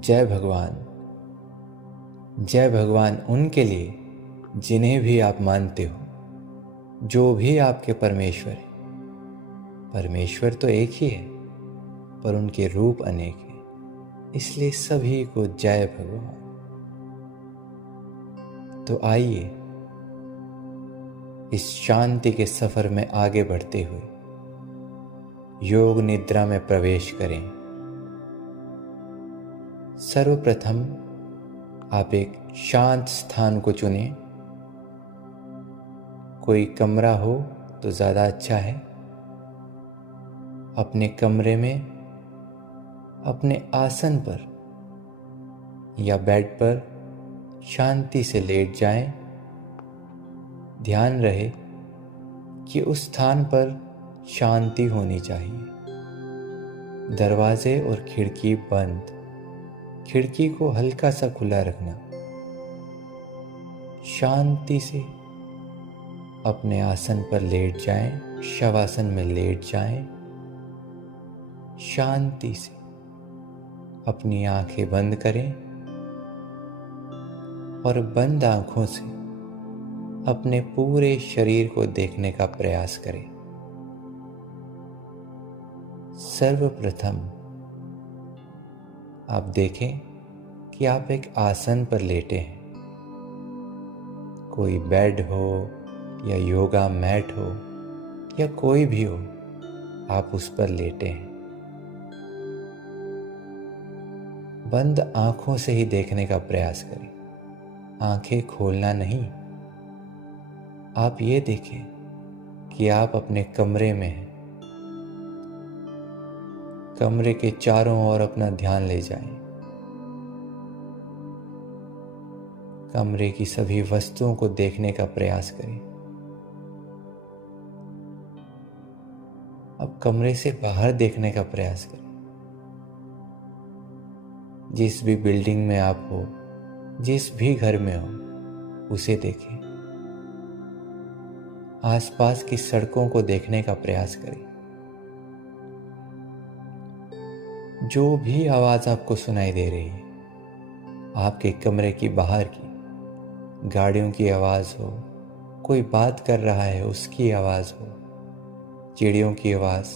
जय भगवान। जय भगवान उनके लिए जिन्हें भी आप मानते हो, जो भी आपके परमेश्वर है। परमेश्वर तो एक ही है, पर उनके रूप अनेक हैं, इसलिए सभी को जय भगवान। तो आइए इस शांति के सफर में आगे बढ़ते हुए योग निद्रा में प्रवेश करें। सर्वप्रथम आप एक शांत स्थान को चुनें। कोई कमरा हो तो ज़्यादा अच्छा है। अपने कमरे में अपने आसन पर या बेड पर शांति से लेट जाएं। ध्यान रहे कि उस स्थान पर शांति होनी चाहिए। दरवाजे और खिड़की बंद, खिड़की को हल्का सा खुला रखना। शांति से अपने आसन पर लेट जाएं, शवासन में लेट जाएं। शांति से अपनी आंखें बंद करें और बंद आंखों से अपने पूरे शरीर को देखने का प्रयास करें। सर्वप्रथम आप देखें कि आप एक आसन पर लेटे हैं। कोई बेड हो या योगा मैट हो या कोई भी हो, आप उस पर लेटे हैं। बंद आंखों से ही देखने का प्रयास करें, आंखें खोलना नहीं। आप ये देखें कि आप अपने कमरे में हैं। कमरे के चारों ओर अपना ध्यान ले जाएं। कमरे की सभी वस्तुओं को देखने का प्रयास करें। अब कमरे से बाहर देखने का प्रयास करें। जिस भी बिल्डिंग में आप हो, जिस भी घर में हो, उसे देखें। आसपास की सड़कों को देखने का प्रयास करें। जो भी आवाज आपको सुनाई दे रही है, आपके कमरे की बाहर की, गाड़ियों की आवाज हो, कोई बात कर रहा है उसकी आवाज हो, चिड़ियों की आवाज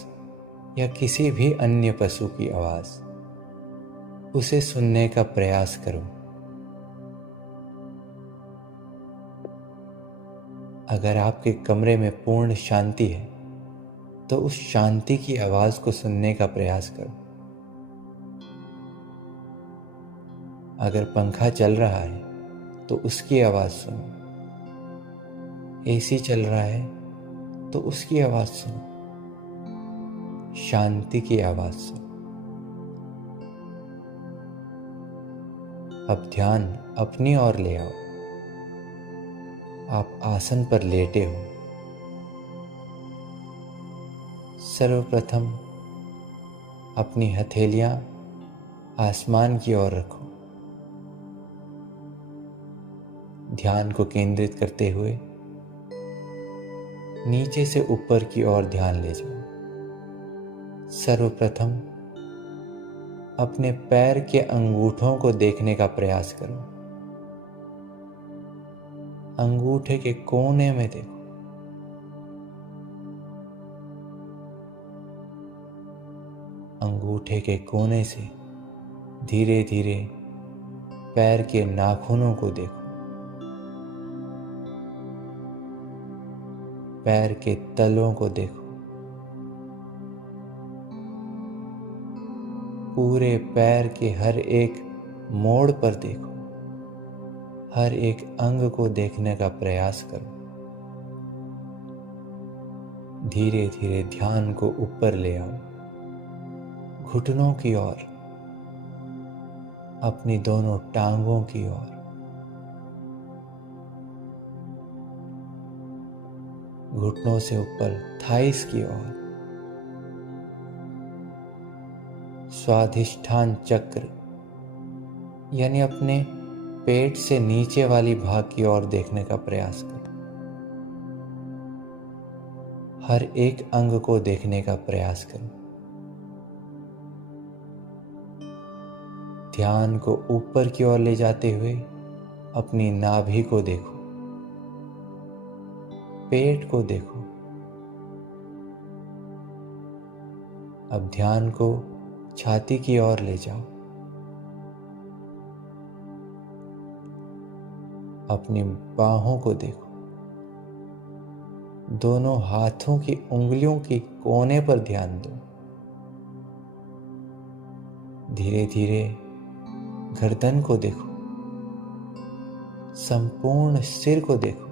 या किसी भी अन्य पशु की आवाज, उसे सुनने का प्रयास करो। अगर आपके कमरे में पूर्ण शांति है तो उस शांति की आवाज को सुनने का प्रयास करो। अगर पंखा चल रहा है तो उसकी आवाज सुनो। एसी चल रहा है तो उसकी आवाज सुनो। शांति की आवाज सुनो। अब ध्यान अपनी ओर ले आओ। आप आसन पर लेटे हो। सर्वप्रथम अपनी हथेलियां आसमान की ओर रखो। ध्यान को केंद्रित करते हुए नीचे से ऊपर की ओर ध्यान ले जाओ। सर्वप्रथम अपने पैर के अंगूठों को देखने का प्रयास करो। अंगूठे के कोने में देखो। अंगूठे के कोने से धीरे धीरे पैर के नाखूनों को देखो। पैर के तलों को देखो। पूरे पैर के हर एक मोड़ पर देखो। हर एक अंग को देखने का प्रयास करो। धीरे धीरे ध्यान को ऊपर ले आओ, घुटनों की ओर, अपनी दोनों टांगों की ओर। घुटनों से ऊपर थाइस की ओर। स्वाधिष्ठान चक्र यानी अपने पेट से नीचे वाली भाग की ओर देखने का प्रयास करो। हर एक अंग को देखने का प्रयास करो। ध्यान को ऊपर की ओर ले जाते हुए अपनी नाभि को देखो, पेट को देखो। अब ध्यान को छाती की ओर ले जाओ, अपनी बाहों को देखो, दोनों हाथों की उंगलियों की कोने पर ध्यान दो। धीरे धीरे गर्दन को देखो, संपूर्ण सिर को देखो,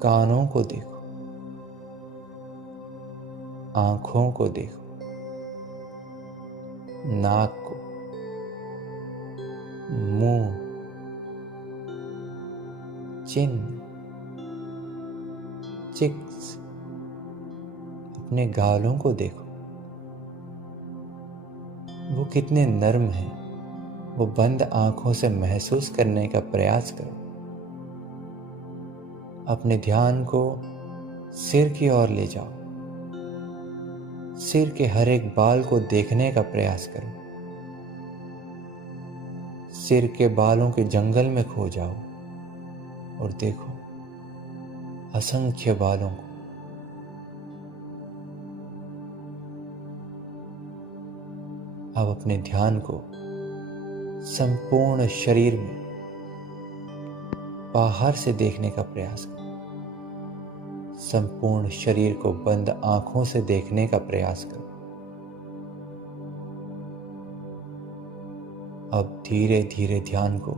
कानों को देखो, आंखों को देखो, नाक को, मुंह, चिन, चिक्स, अपने गालों को देखो, वो कितने नर्म हैं। वो बंद आंखों से महसूस करने का प्रयास करो। अपने ध्यान को सिर की ओर ले जाओ, सिर के हर एक बाल को देखने का प्रयास करो। सिर के बालों के जंगल में खो जाओ और देखो असंख्य बालों को। अब अपने ध्यान को संपूर्ण शरीर में बाहर से देखने का प्रयास करो। संपूर्ण शरीर को बंद आंखों से देखने का प्रयास करो। अब धीरे धीरे ध्यान को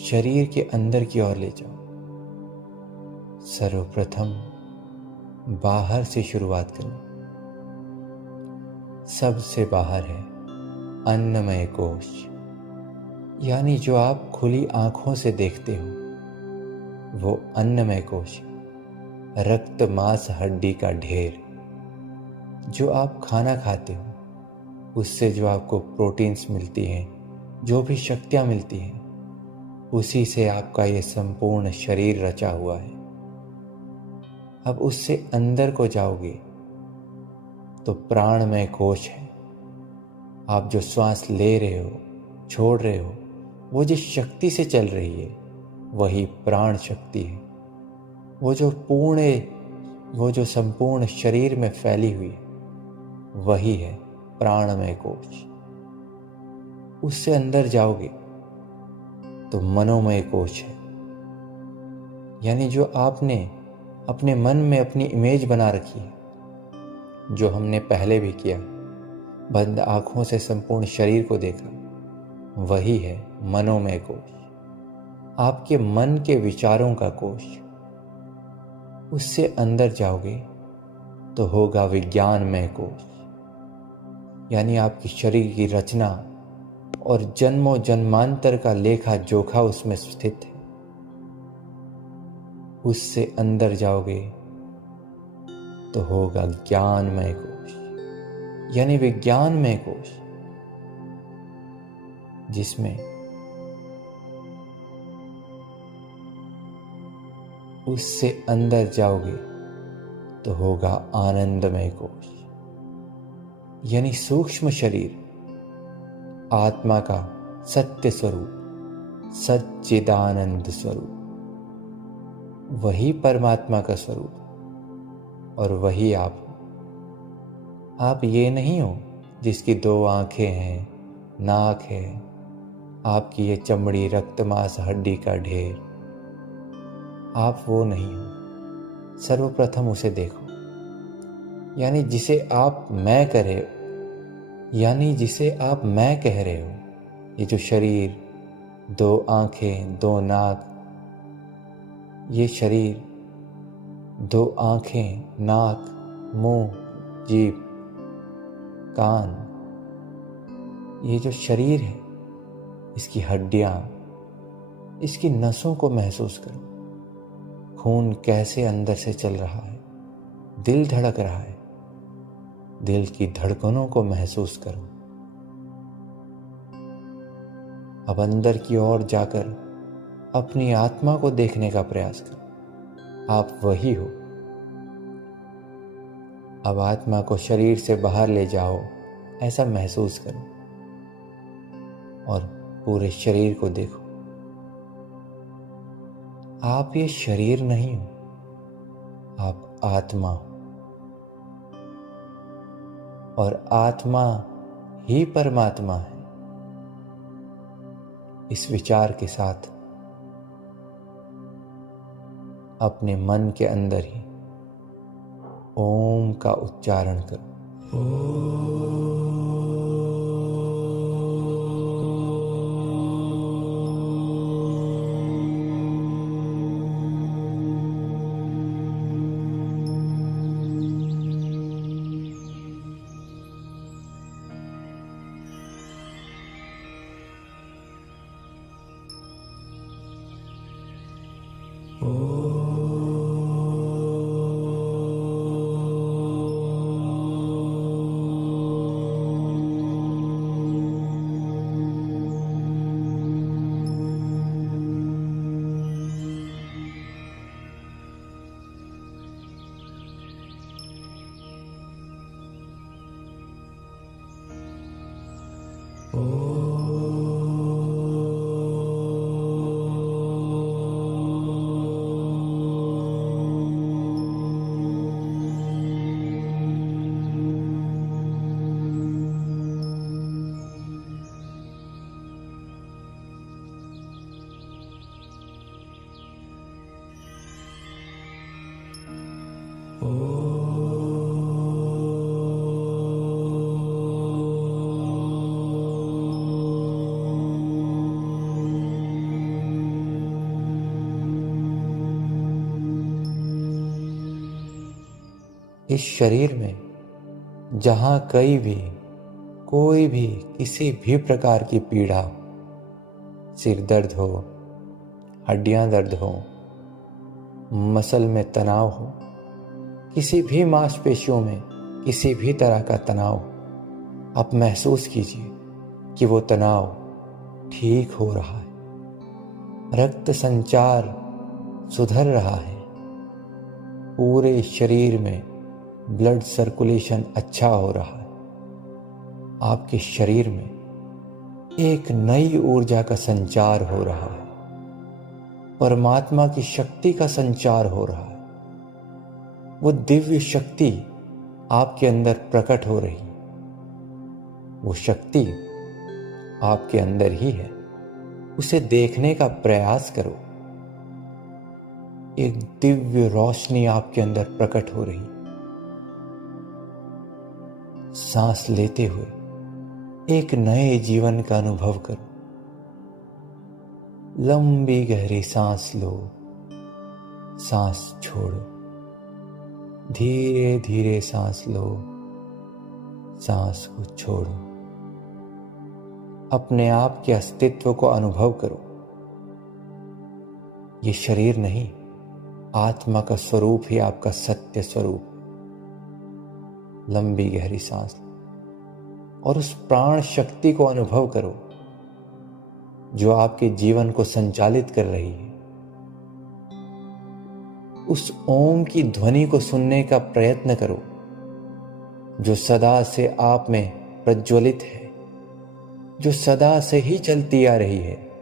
शरीर के अंदर की ओर ले जाओ। सर्वप्रथम बाहर से शुरुआत करें। सबसे बाहर है अन्नमय कोश, यानी जो आप खुली आंखों से देखते हो वो अन्नमय कोश, रक्त मांस हड्डी का ढेर। जो आप खाना खाते हो उससे जो आपको प्रोटीन्स मिलती हैं, जो भी शक्तियां मिलती हैं, उसी से आपका ये संपूर्ण शरीर रचा हुआ है। अब उससे अंदर को जाओगे तो प्राणमय कोश है। आप जो श्वास ले रहे हो, छोड़ रहे हो, वो जिस शक्ति से चल रही है वही प्राण शक्ति है। वो जो संपूर्ण शरीर में फैली हुई है वही है प्राणमय कोश। उससे अंदर जाओगे तो मनोमय कोश है, यानी जो आपने अपने मन में अपनी इमेज बना रखी है, जो हमने पहले भी किया, बंद आंखों से संपूर्ण शरीर को देखा, वही है मनोमय कोश। आपके मन के विचारों का कोश। उससे अंदर जाओगे तो होगा विज्ञानमय कोश, यानी आपकी शरीर की रचना और जन्मों जन्मांतर का लेखा जोखा उसमें स्थित है। उससे अंदर जाओगे तो होगा ज्ञानमय कोश, यानी विज्ञानमय कोश, जिसमें उससे अंदर जाओगे तो होगा आनंदमय कोश, यानी सूक्ष्म शरीर, आत्मा का सत्य स्वरूप, सच्चिदानंद स्वरूप, वही परमात्मा का स्वरूप और वही आप हो। आप ये नहीं हो जिसकी 2 आंखें हैं, नाक है, आपकी ये चमड़ी, रक्त मांस हड्डी का ढेर। आप वो नहीं हो। सर्वप्रथम उसे देखो, यानी जिसे आप मैं कह रहे हो, ये जो शरीर, 2 आंखें, 2 नाक, ये शरीर, 2 आंखें, नाक, मुंह, जीभ, कान, ये जो शरीर है, इसकी हड्डियां, इसकी नसों को महसूस करो। खून कैसे अंदर से चल रहा है, दिल धड़क रहा है, दिल की धड़कनों को महसूस करो। अब अंदर की ओर जाकर अपनी आत्मा को देखने का प्रयास करो। आप वही हो। अब आत्मा को शरीर से बाहर ले जाओ ऐसा महसूस करो और पूरे शरीर को देखो। आप ये शरीर नहीं हो, आप आत्मा हो और आत्मा ही परमात्मा है। इस विचार के साथ अपने मन के अंदर ही ओम का उच्चारण करो। इस शरीर में जहां कोई भी किसी भी प्रकार की पीड़ा हो, सिर दर्द हो, हड्डियां दर्द हो, मसल में तनाव हो, किसी भी मांसपेशियों में किसी भी तरह का तनाव हो, आप महसूस कीजिए कि वो तनाव ठीक हो रहा है। रक्त संचार सुधर रहा है। पूरे शरीर में ब्लड सर्कुलेशन अच्छा हो रहा है। आपके शरीर में एक नई ऊर्जा का संचार हो रहा है। परमात्मा की शक्ति का संचार हो रहा है। वो दिव्य शक्ति आपके अंदर प्रकट हो रही है। वो शक्ति आपके अंदर ही है। उसे देखने का प्रयास करो। एक दिव्य रोशनी आपके अंदर प्रकट हो रही। सांस लेते हुए एक नए जीवन का अनुभव करो। लंबी गहरी सांस लो, सांस छोड़ो। धीरे धीरे सांस लो, सांस को छोड़ो। अपने आप के अस्तित्व को अनुभव करो। ये शरीर नहीं, आत्मा का स्वरूप ही आपका सत्य स्वरूप। लंबी गहरी सांस और उस प्राण शक्ति को अनुभव करो जो आपके जीवन को संचालित कर रही है। उस ओम की ध्वनि को सुनने का प्रयत्न करो जो सदा से आप में प्रज्वलित है, जो सदा से ही चलती आ रही है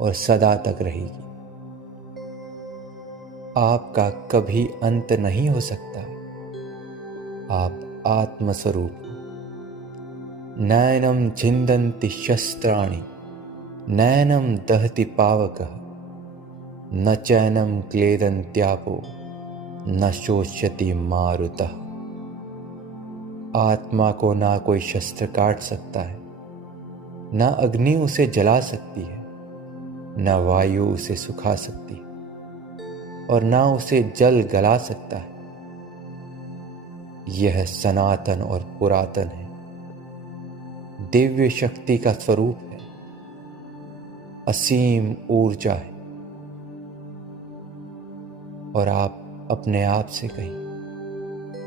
और सदा तक रहेगी। आपका कभी अंत नहीं हो सकता। आप आत्मस्वरूप। नैनम छिन्दन्ति शस्त्राणि, नैनम दहति पावकः, न चैनम क्लेदन्त्यापो, न शोष्यति मारुतः। आत्मा को ना कोई शस्त्र काट सकता है, न अग्नि उसे जला सकती है, न वायु उसे सुखा सकती है और न उसे जल गला सकता है। यह सनातन और पुरातन है, दिव्य शक्ति का स्वरूप है, असीम ऊर्जा है। और आप अपने आप से कहिए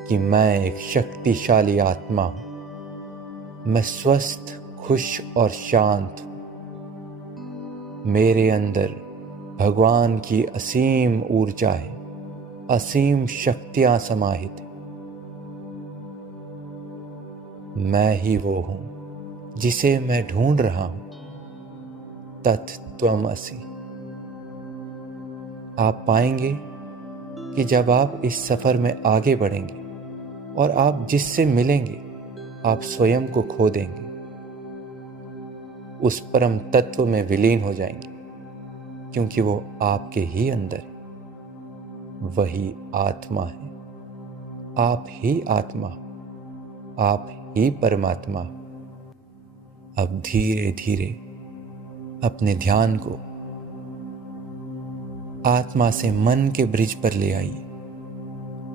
कि मैं एक शक्तिशाली आत्मा हूं। मैं स्वस्थ, खुश और शांत हूं। मेरे अंदर भगवान की असीम ऊर्जा है, असीम शक्तियां समाहित हैं। मैं ही वो हूं जिसे मैं ढूंढ रहा हूं। तत्त्वमसि। आप पाएंगे कि जब आप इस सफर में आगे बढ़ेंगे और आप जिससे मिलेंगे, आप स्वयं को खो देंगे, उस परम तत्व में विलीन हो जाएंगे, क्योंकि वो आपके ही अंदर है। वही आत्मा है। आप ही आत्मा, आप ही परमात्मा। अब धीरे धीरे अपने ध्यान को आत्मा से मन के ब्रिज पर ले आइए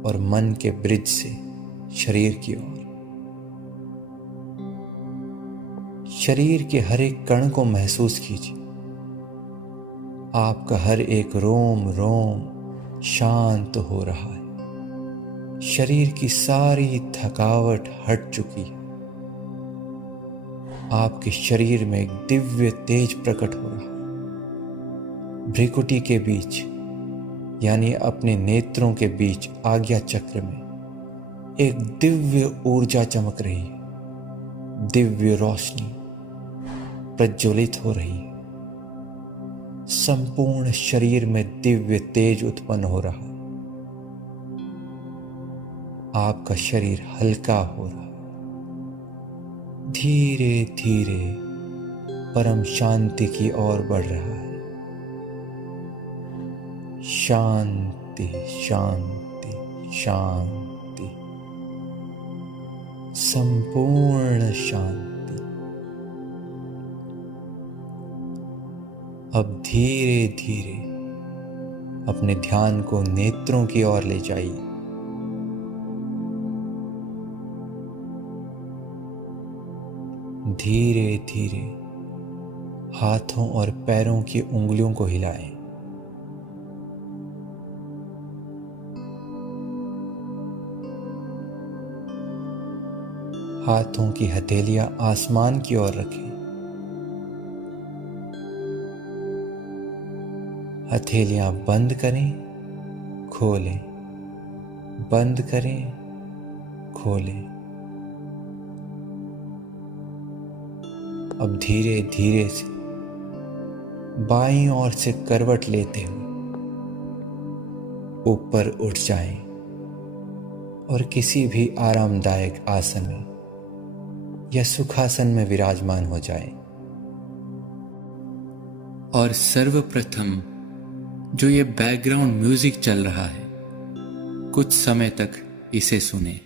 और मन के ब्रिज से शरीर की ओर। शरीर के हर एक कण को महसूस कीजिए। आपका हर एक रोम रोम शांत हो रहा है। शरीर की सारी थकावट हट चुकी है। आपके शरीर में एक दिव्य तेज प्रकट हो रहा है। भ्रिकुटी के बीच, यानी अपने नेत्रों के बीच आज्ञा चक्र में एक दिव्य ऊर्जा चमक रही है। दिव्य रोशनी प्रज्वलित हो रही है। संपूर्ण शरीर में दिव्य तेज उत्पन्न हो रहा है। आपका शरीर हल्का हो रहा है। धीरे धीरे परम शांति की ओर बढ़ रहा है। शांति शांति शांति, संपूर्ण शांति। अब धीरे धीरे अपने ध्यान को नेत्रों की ओर ले जाइए। धीरे धीरे हाथों और पैरों की उंगलियों को हिलाएं। हाथों की हथेलियां आसमान की ओर रखें। हथेलियां बंद करें, खोलें, बंद करें, खोलें। अब धीरे धीरे से बाईं ओर से करवट लेते हुए ऊपर उठ जाएं और किसी भी आरामदायक आसन में या सुखासन में विराजमान हो जाएं। और सर्वप्रथम जो ये बैकग्राउंड म्यूजिक चल रहा है, कुछ समय तक इसे सुनें।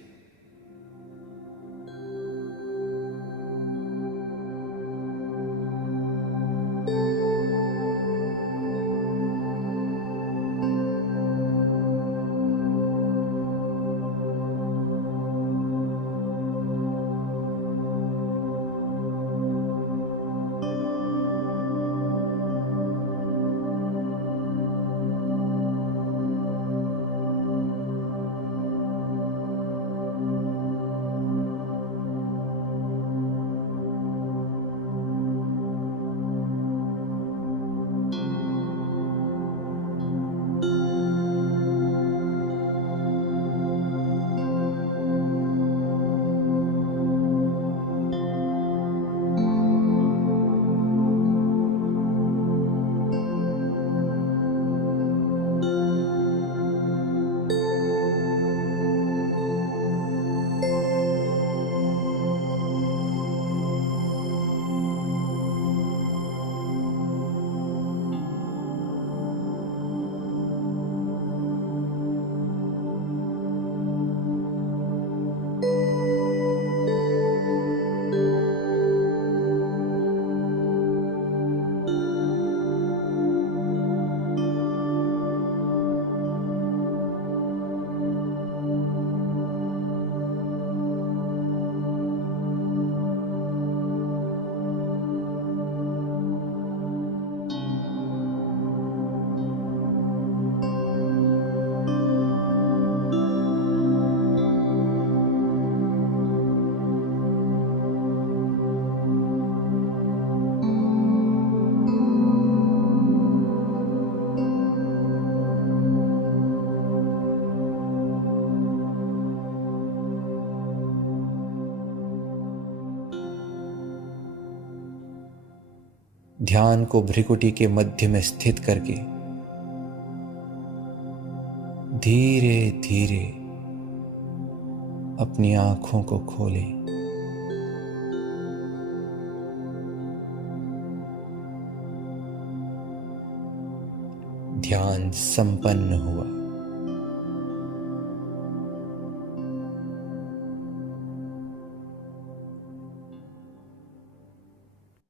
ध्यान को भ्रिकुटी के मध्य में स्थित करके धीरे धीरे अपनी आंखों को खोलें। ध्यान संपन्न हुआ।